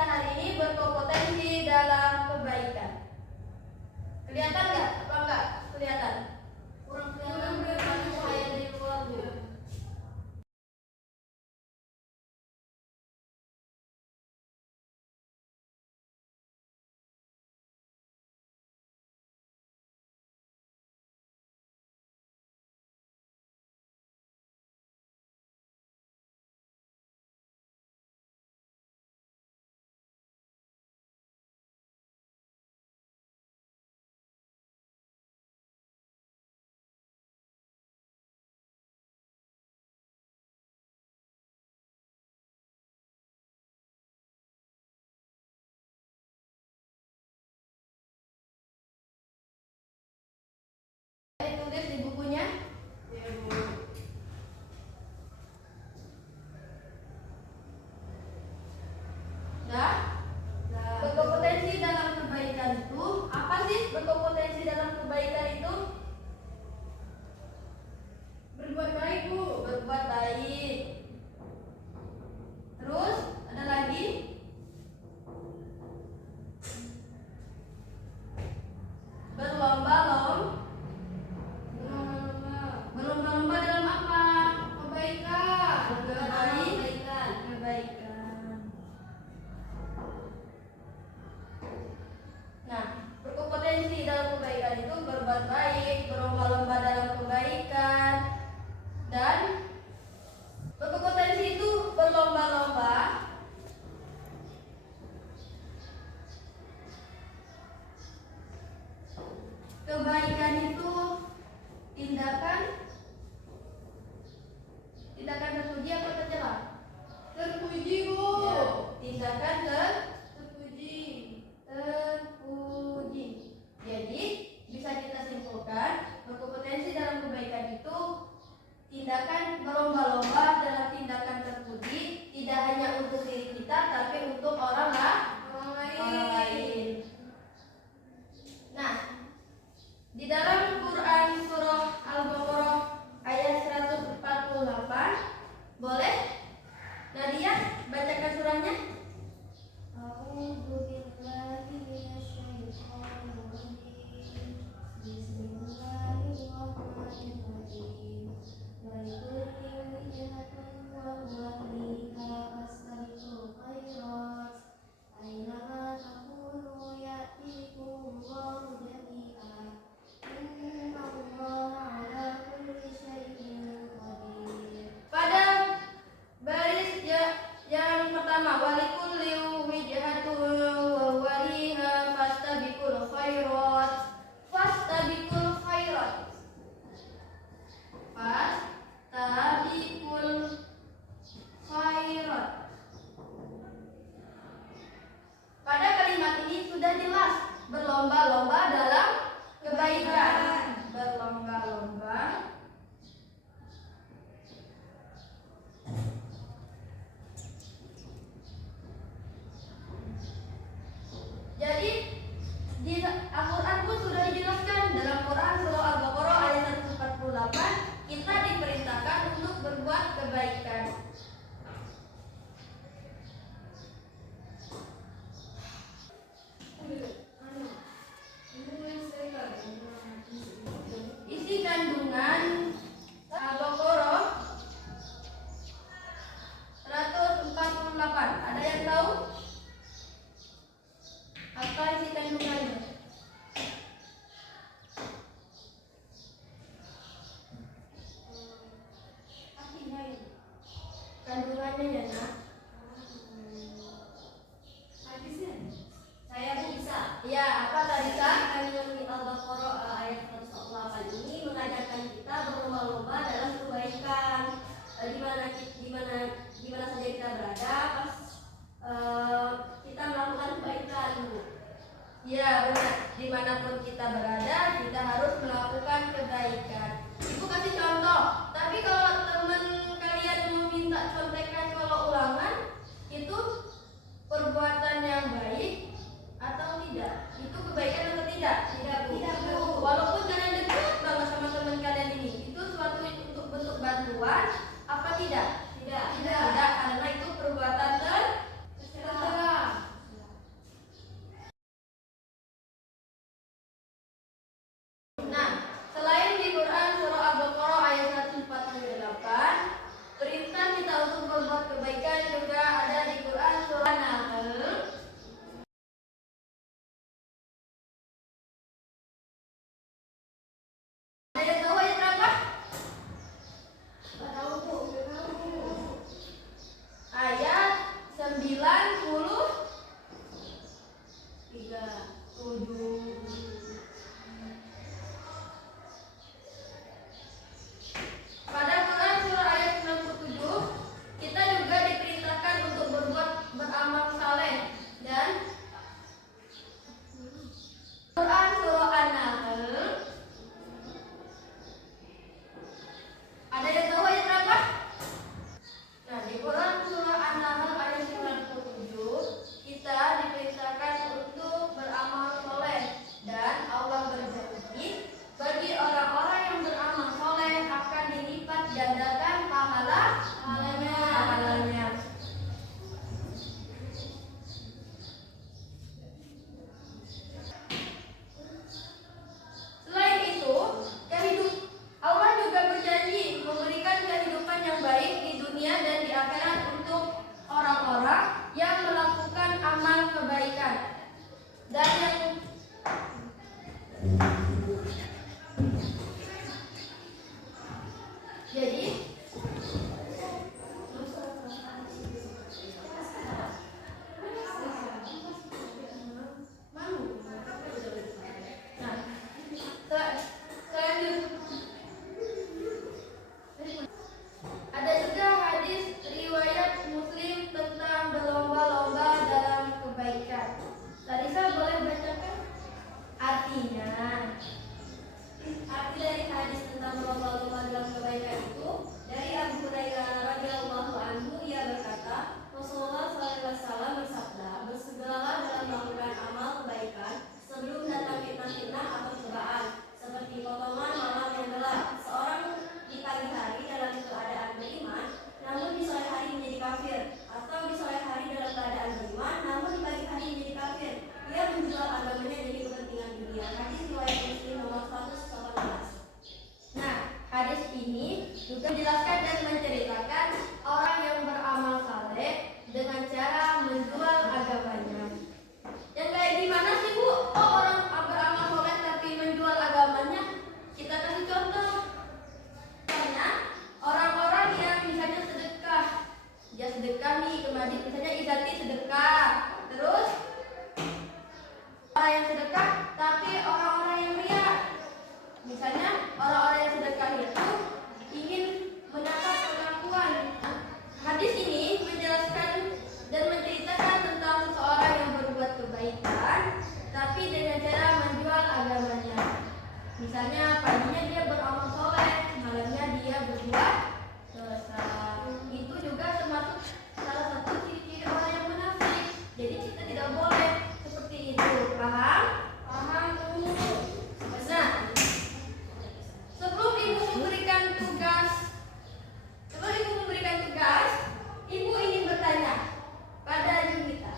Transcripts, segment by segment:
kita hari ini berkompetensi dalam kebaikan. Kelihatan nggak? Apa enggak? Kelihatan? Kurang kelihatan karena cahaya dari luar. Tulis di bukunya. Ya, Bu. Dah? Berkompetensi dalam kebaikan itu apa sih? Berkompetensi dalam kebaikan itu berbuat baik, Bu. Berbuat baik. Terus ada lagi? Berlomba-lomba dalam apa? Kebaikan. Kebaikan. Nah, berkompetensi dalam kebaikan itu berbuat baik, berlomba-lomba dalam kebaikan, dan berkompetensi itu berlomba-lomba kebaikan itu tindakan terpuji apa tercela? Terpuji, Bu. Ya, tindakan terpuji. Jadi bisa kita simpulkan berkompetensi dalam kebaikan itu tindakan berlomba-lomba dalam tindakan terpuji, tidak hanya untuk diri kita tapi untuk orang lain. Nah, di dalam Quran surah Al-Baqarah ayat 148, boleh Nadia bacakan surahnya? Pada baris yang pertama, walikulli wijhatun wa waliha fastabiqul khairat. Fastabiqul khairat. Fastabiqul khairat. Pada kalimat ini sudah jelas berlomba-lomba dalam kebaikan. Berlomba-lomba jadi di Al-Quran pun sudah dijelaskan. Dalam Quran surah Al-Baqarah ayat 148 kita diperintahkan untuk berbuat kebaikan. Isi kandungan Al-Baqarah 148. Ada yang tahu? Apa isi kandungannya? Kandungannya ya, Nak? Saya bisa. Ya, apa tadi, Kak? Kandungan Al-Baqarah ayat 148 ini mengajarkan kita berlomba-lomba dalam kebaikan. Di mana saja kita berada, pas kita melakukan kebaikan. Ya, benar. Dimanapun kita berada, kita harus melakukan kebaikan. Ibu kasih contoh. Tapi kalau teman kalian meminta contekan kalau ulangan, itu perbuatan yang baik atau tidak? Itu kebaikan atau tidak? Tidak, Bu. Walaupun kalian dekat banget sama teman kalian ini, itu suatu untuk bentuk bantuan apa tidak? Tidak, karena itu perbuatan tercela. tidak boleh seperti itu. Paham? Paham, Bu. Nah, sebelum Ibu memberikan tugas, Ibu ingin bertanya pada Junita.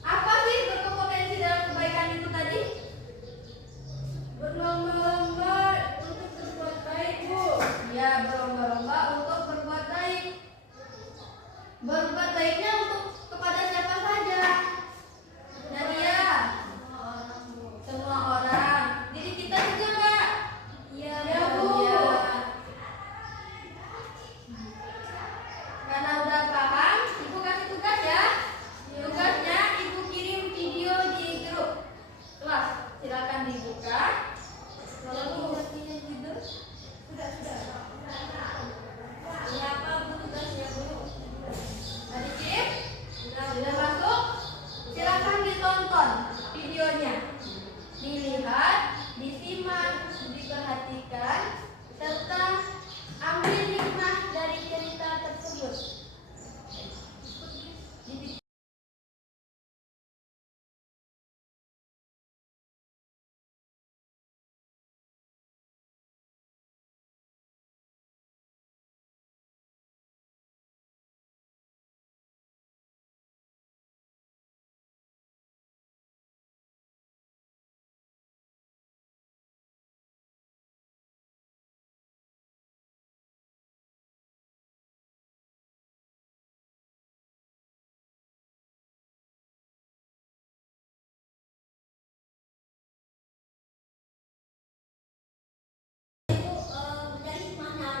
Apa sih berkompetensi dalam kebaikan itu tadi? Berlomba-lomba untuk berbuat baik, Bu. Ya, berlomba-lomba untuk berbuat baik. Berbuat baiknya untuk kepada siapa saja? Nadia. Semua orang. Diri kita juga enggak? Iya, Bu. Ya. Karena udah paham, Ibu kasih tugas ya. Tugasnya Ibu kirim video di grup kelas. Silakan dibuka. Kalau kirim video, sudah. Ini apa Bu tugasnya, Bu? Tadi kirim? Sudah masuk? Silakan ditonton videonya. Dilihat, disimak, diperhatikan, serta ambil hikmah dari cerita tersebut.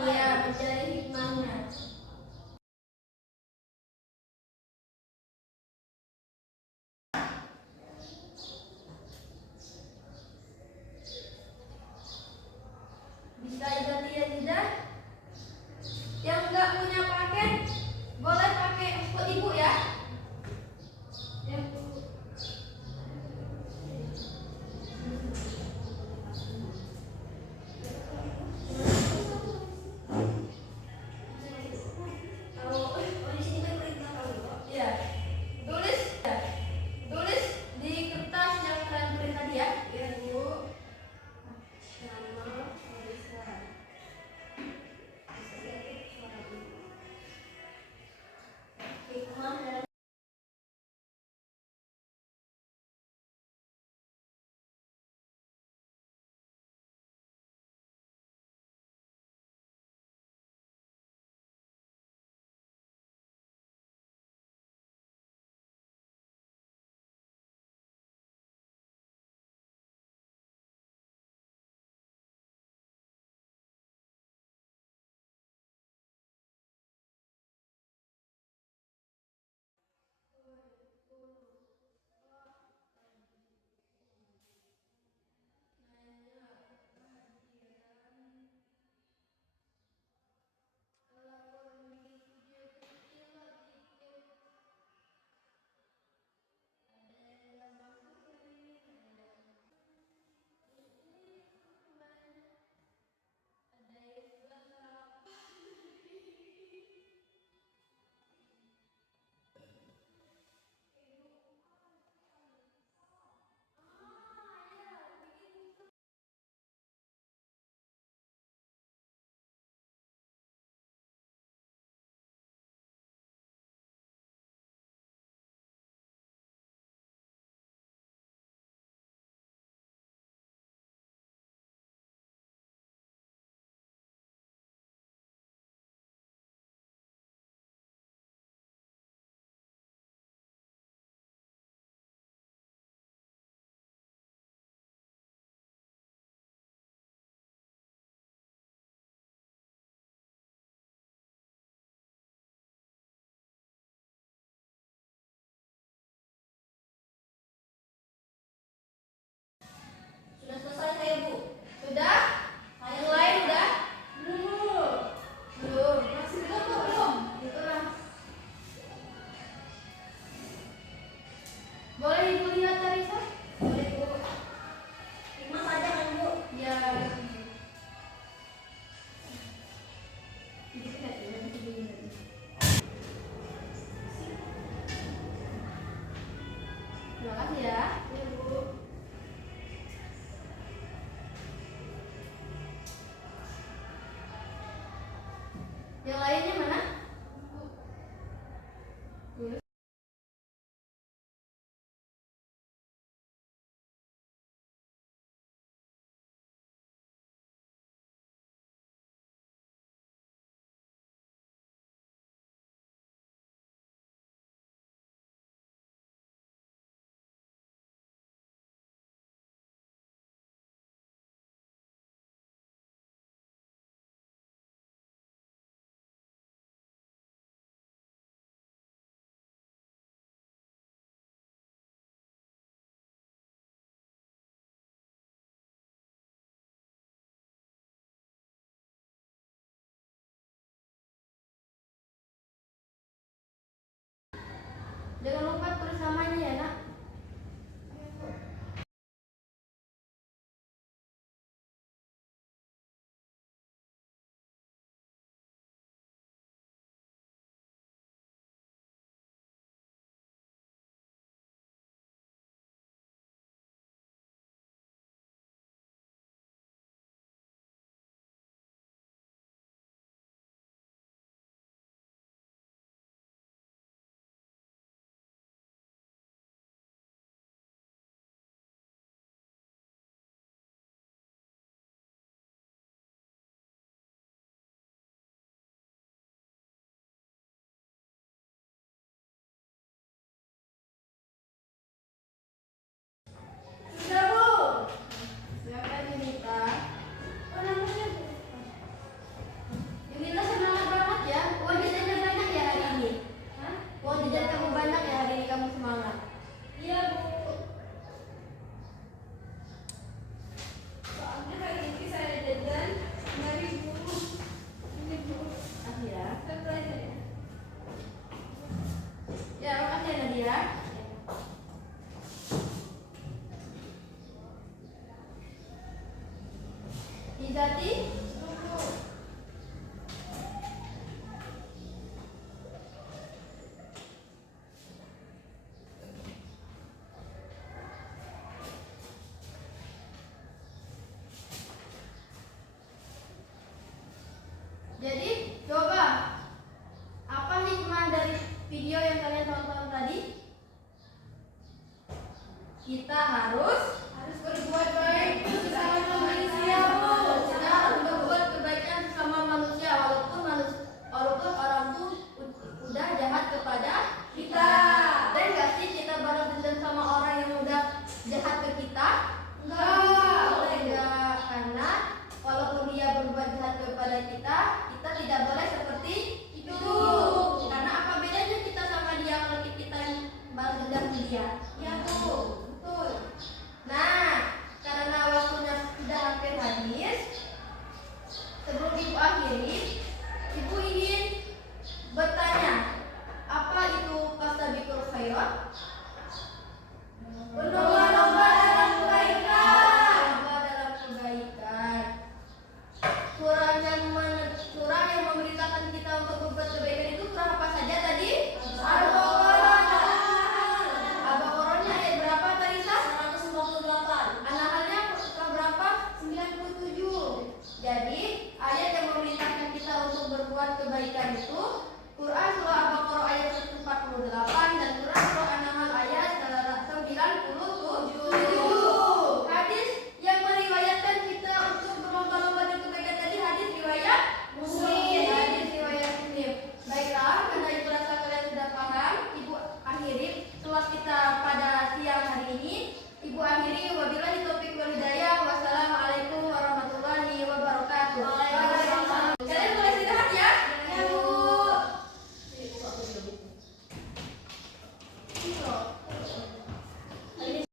Iya, mencari hikmahnya. Bisa ganti ya tidak? Yang nggak punya paket boleh pakai hotspot Ibu ya. Iya. Tulis di kertas yang kalian tulis tadi ya. Iya, Bu. Nama tulisan. Hikmah dan sudah selesai saya, Bu. Sudah? Yang lain udah? Belum. Masih belum. Itulah. Boleh Ibu lihat Tarisa? Boleh, Bu. Hikmah saja kan, Bu? Ya. Jangan lupa tulis namanya ya, Nak. Sudah, Bu. Silakan Yunita. Oh, namanya Bu. Yunita semangat banget ya. Uang jajannya banyak ya hari ini. Hah? Uang jajan kamu banyak ya hari ini, kamu semangat. Iya, Bu. Soalnya hari ini saya jajan 5.000. Ini Bu. Kasih ya. Surprise ya. Ya, makasih ya Nadia. Izati. Jadi, coba apa hikmah dari video yang kalian tonton tadi? Kita harus berbuat baik sesama manusia, Bu. Kita harus berbuat kebaikan sesama manusia walaupun orang tuh udah jahat kepada kita. Dan nggak sih kita balas dendam sama orang yang udah jahat ke kita? Enggak, karena walaupun dia berbuat jahat kepada kita, kita tidak boleh seperti itu. Karena apa bedanya kita sama dia kalau kita yang balas dendam ke dia? Ya, Bu. Betul. Nah, karena waktunya sudah hampir habis, sebelum Ibu akhiri, Ibu ingin bertanya, apa itu fastabiqul khairat?